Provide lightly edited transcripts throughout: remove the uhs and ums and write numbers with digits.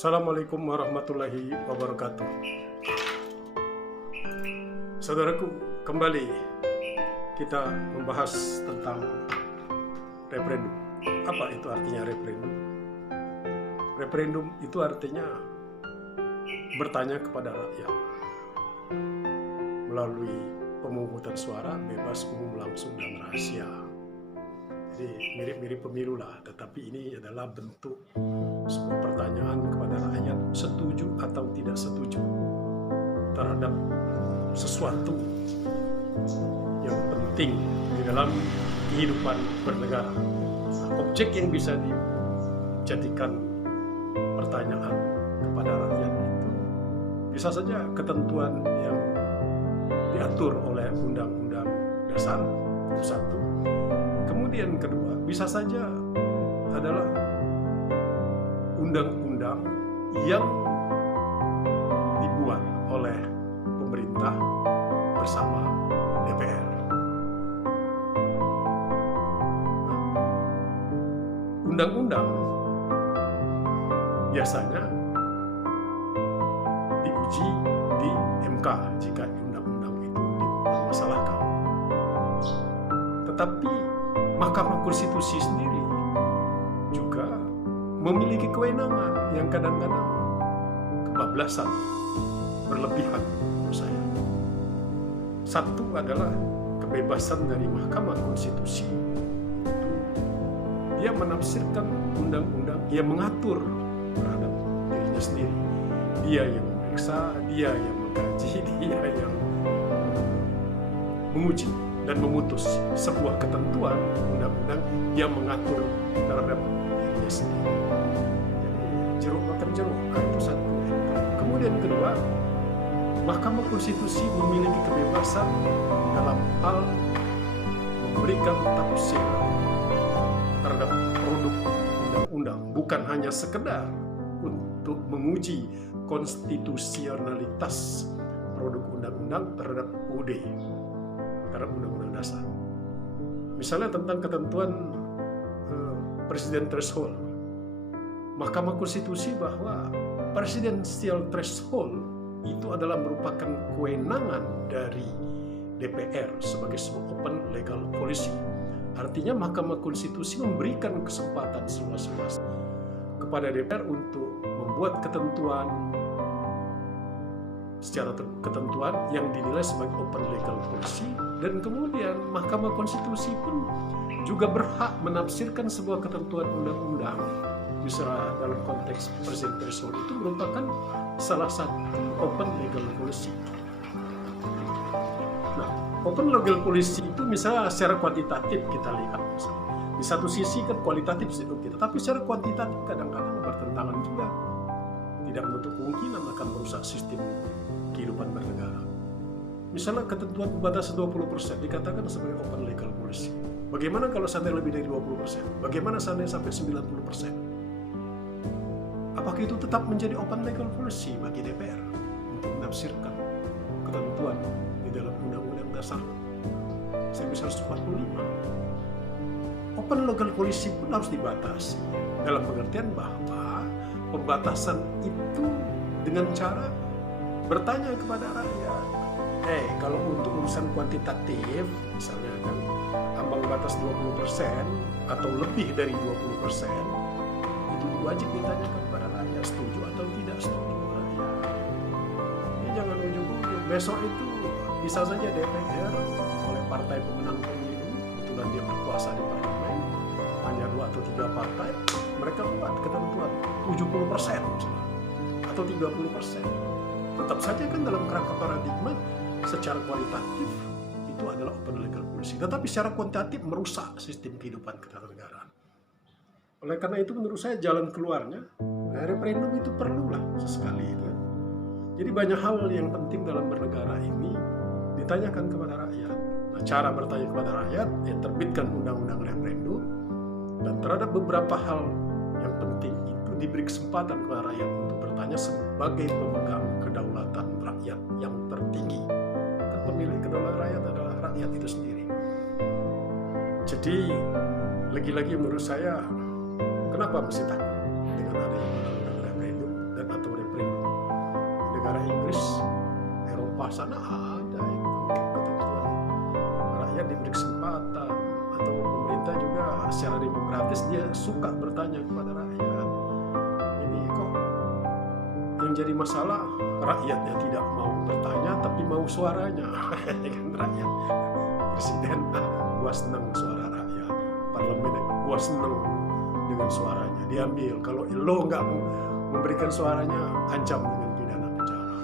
Assalamualaikum warahmatullahi wabarakatuh. Saudaraku, kembali kita membahas tentang referendum. Apa itu artinya referendum? Referendum itu artinya bertanya kepada rakyat melalui pemungutan suara bebas, umum, langsung, dan rahasia. Jadi mirip-mirip pemilu lah, tetapi ini adalah bentuk sebuah pertanyaan kepada rakyat setuju atau tidak setuju terhadap sesuatu yang penting di dalam kehidupan bernegara. Objek yang bisa dijadikan pertanyaan kepada rakyat itu bisa saja ketentuan yang diatur oleh Undang-Undang Dasar 1. Kemudian kedua, bisa saja adalah undang-undang yang dibuat oleh pemerintah bersama DPR. Undang-undang biasanya diuji di MK jika undang-undang itu dipermasalahkan. Tetapi Mahkamah Konstitusi sendiri juga memiliki kewenangan yang kadang-kadang kebablasan, berlebihan menurut saya. Satu adalah kebebasan dari Mahkamah Konstitusi. Dia menafsirkan undang-undang, dia mengatur terhadap dirinya sendiri. Dia yang memeriksa, dia yang mengkaji, dia yang menguji dan memutus sebuah ketentuan undang-undang yang mengatur terhadap dirinya sendiri. Jadi jeruk makan jeruk, itu satu. Kemudian kedua, Mahkamah Konstitusi memiliki kebebasan dalam hal memberikan tafsir terhadap produk undang-undang, bukan hanya sekedar untuk menguji konstitusionalitas produk undang-undang terhadap UUD, terhadap Undang-Undang Dasar. Misalnya tentang ketentuan presiden threshold. Mahkamah Konstitusi bahwa presidensial threshold itu adalah merupakan kewenangan dari DPR sebagai sebuah open legal policy. Artinya Mahkamah Konstitusi memberikan kesempatan seluas-luasnya kepada DPR untuk membuat ketentuan secara ketentuan yang dinilai sebagai open legal policy, dan kemudian Mahkamah Konstitusi pun juga berhak menafsirkan sebuah ketentuan undang-undang. Misalnya dalam konteks presiden threshold itu merupakan salah satu open legal policy. Nah, open legal policy itu misalnya secara kuantitatif kita lihat, misalnya. Di satu sisi kan kualitatif itu kita, tapi secara kuantitatif kadang-kadang bertentangan juga. Tidak menutup kemungkinan akan merusak sistem kehidupan bernegara. Misalnya ketentuan pembatasan 20% dikatakan sebagai open legal policy. Bagaimana kalau sampai lebih dari 20%? Bagaimana sampai 90%? Apakah itu tetap menjadi open legal policy bagi DPR untuk menafsirkan ketentuan di dalam Undang-Undang Dasar 1945? Open legal policy pun harus dibatasi dalam pengertian bahwa pembatasan itu dengan cara bertanya kepada rakyat. Kalau untuk urusan kuantitatif, misalnya kan ambang batas 20% atau lebih dari 20%, itu wajib ditanyakan kepada rakyat, setuju atau tidak setuju rakyat. Ini jangan ujung-ujung. Besok itu bisa saja DPR oleh partai pemenang pemilu, kebetulan dia berkuasa di parlemen, hanya 2 atau 3 partai, mereka buat ketentuan 70% misalnya, atau 30%. Tetap saja kan dalam kerangka paradigma secara kualitatif itu adalah open legal policy, tetapi secara kuantitatif merusak sistem kehidupan ketatanegaraan. Oleh karena itu menurut saya jalan keluarnya referendum itu perlulah sesekali itu. Jadi banyak hal yang penting dalam bernegara ini ditanyakan kepada rakyat. Nah, cara bertanya kepada rakyat, terbitkan undang-undang referendum, dan terhadap beberapa hal yang penting itu diberi kesempatan kepada rakyat untuk bertanya sebagai pemegang kedaulatan rakyat yang tertinggi. Kan pemilik kedaulatan rakyat adalah rakyat itu sendiri. Jadi lagi-lagi menurut saya, kenapa mesti takut dengan adanya undang-undang referendum dan atau referendum. Negara Inggris, Eropa sana ada itu ketentuan. Rakyat diberi kesempatan, atau pemerintah juga secara demokratis dia suka bertanya kepada rakyat. Ini kok yang jadi masalah rakyatnya tidak mau bertanya tapi mau suaranya. Rakyat, presiden, gua senang suara rakyat, parlemen gua senang dengan suaranya, diambil. Kalau lo nggak memberikan suaranya, ancam dengan pidana penjara.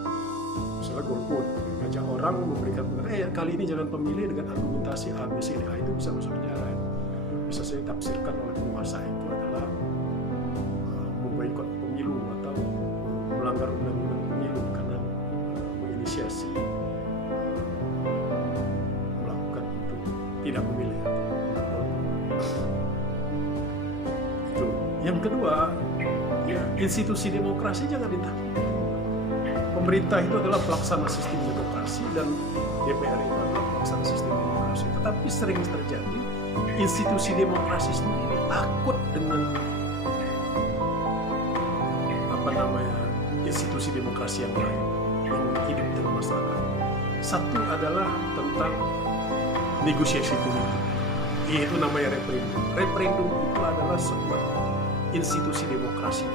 Misalnya golput, ngajak orang memberikan kali ini jangan pemilih dengan argumentasi A, B, C, D, itu bisa masuk penjara. Bisa saya tafsirkan oleh penguasa itu adalah memboikot pemilu atau melanggar undang-undang pemilu karena menginisiasi melakukan itu tidak memilih. Itu. Yang kedua, ya, institusi demokrasi jangan ditakuti. Pemerintah itu adalah pelaksana sistem demokrasi dan DPR itu adalah pelaksana sistem demokrasi. Tetapi sering terjadi institusi demokrasi sendiri takut dengan institusi demokrasi yang lain yang hidup dengan masyarakat. Satu adalah tentang negosiasi politik, yaitu namanya referendum. Referendum itu adalah sebuah institusi demokrasi.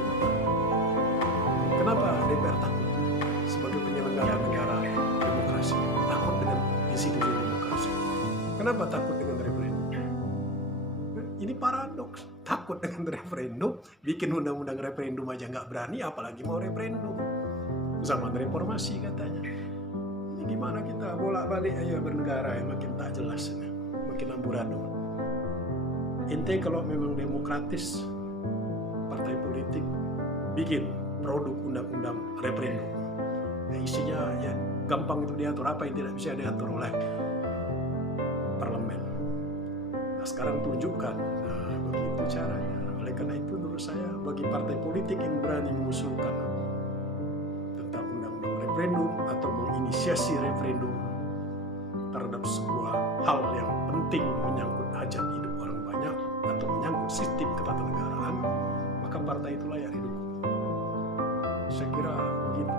Kenapa DPR takut sebagai penyelenggara negara demokrasi? Takut dengan institusi demokrasi. Kenapa takut dengan referendum? Ini paradoks. Takut dengan referendum, bikin undang-undang referendum aja nggak berani, apalagi mau referendum. Zaman reformasi katanya. Ini gimana kita bolak-balik aja bernegara yang makin tak jelas, makin amburadul. Ente kalau memang demokratis, partai politik bikin produk undang-undang referendum. Ya, isinya ya gampang itu diatur, apa yang tidak bisa diatur oleh parlemen. Nah, sekarang tunjukkan, begitu caranya. Oleh karena itu menurut saya bagi partai politik yang berani mengusulkan tentang undang-undang referendum atau menginisiasi referendum terhadap sebuah hal yang penting menyangkut hajat hidup orang banyak atau menyangkut sistem ketatanegaraan, maka partai itu layak didukung. Saya kira begitu.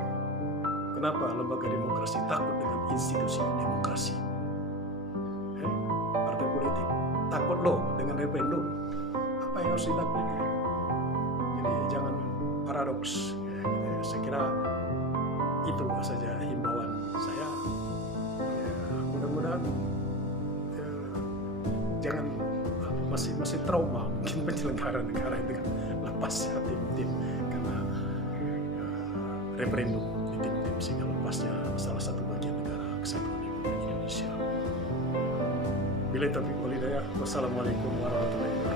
Kenapa lembaga demokrasi takut dengan institusi demokrasi? Partai politik takut loh dengan referendum. Apa yang harus dilakukan? Jadi jangan paradoks. Saya kira itu saja himbauan saya. Mudah-mudahan jangan masih trauma mungkin penyelenggara negara itu kan lepasnya tim-tim karena referendum di tim-tim sehingga lepasnya salah satu bagian negara kesatuan Indonesia. Bila taufiq wal hidayah. Wassalamualaikum warahmatullahi wabarakatuh.